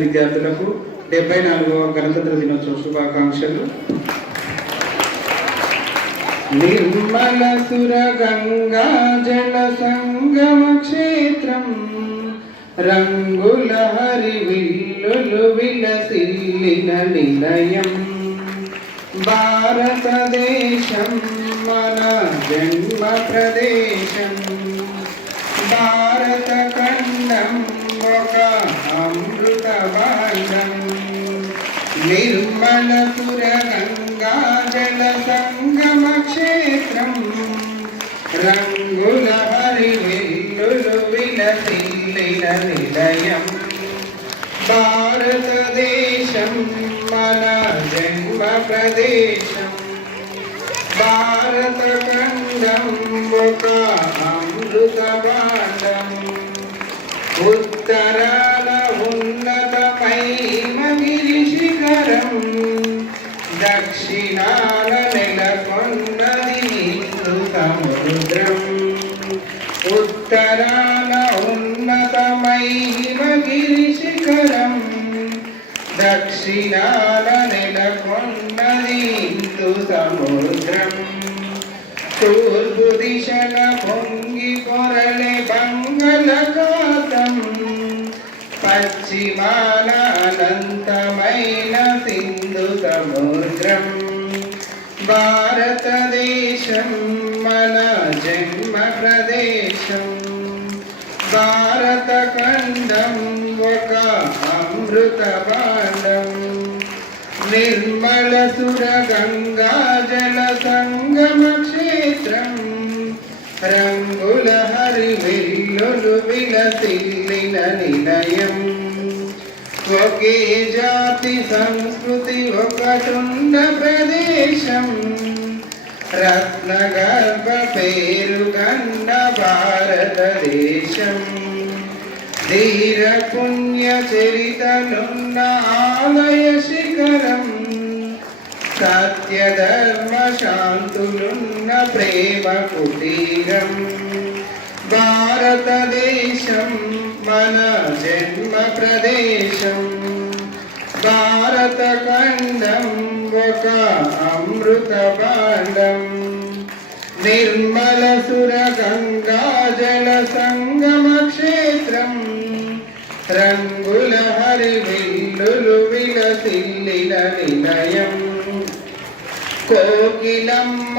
విద్యార్థులకు 74వ గణతంత్ర దినోత్సవ శుభాకాంక్షలు. నిర్మల సుర గంగా జల సంగమ క్షేత్రం రంగుల హరి విల్లులు విలసిల్లిన నిలయం భారతదేశం మన జన్మ ప్రదేశం భారత ఖండం ఒక అమృత భాండం నిర్మల సుర గంగా జల సంగమ క్షేత్రం రంగుల హరి విల్లులు విలసిల్లిన నిలయం భారతదేశం మన జన్మ ప్రదేశం భారత ఖండం ఒక అమృత భాండం ఉత్తరాన ఉన్నతమై హిమగిరి శిఖరం దక్షిణాన నెలకొన్నది హిందూ సముద్రం ఉత్తరాన ఉన్నతమై హిమగిరి శిఖరం దక్షిణాన నెలకొన్నది హిందూ సముద్రం తూర్పు దిశన పొంగి పొరలే బంగాళాఖాతం పశ్చిమాన అనంతమైన సింధు సముద్రం భారతదేశం మన జన్మ ప్రదేశం భారత ఖండం ఒక అమృత భాండం నిర్మల సుర గంగా జల సంగమ క్షేత్రం రంగుల హరి విల్లులు విలసిల్లిన నిలయం ఒకే జాతి సంస్కృతి ఒకటున్న ప్రదేశం రత్నగర్భ పేరుగన్న భారతదేశం ధీర పుణ్య చరితలున్న ఆలయ శిఖరం సత్య ధర్మ శాంతులున్న ప్రేమ కుటీరం భారతదేశం మన జన్మ ప్రదేశం భారత ఖండం ఒక అమృత భాండం నిర్మల సుర గంగా జల సంగమ క్షేత్రం రంగుల హరి విల్లులు విలసిల్లిన నిలయం కోకిలమ్మ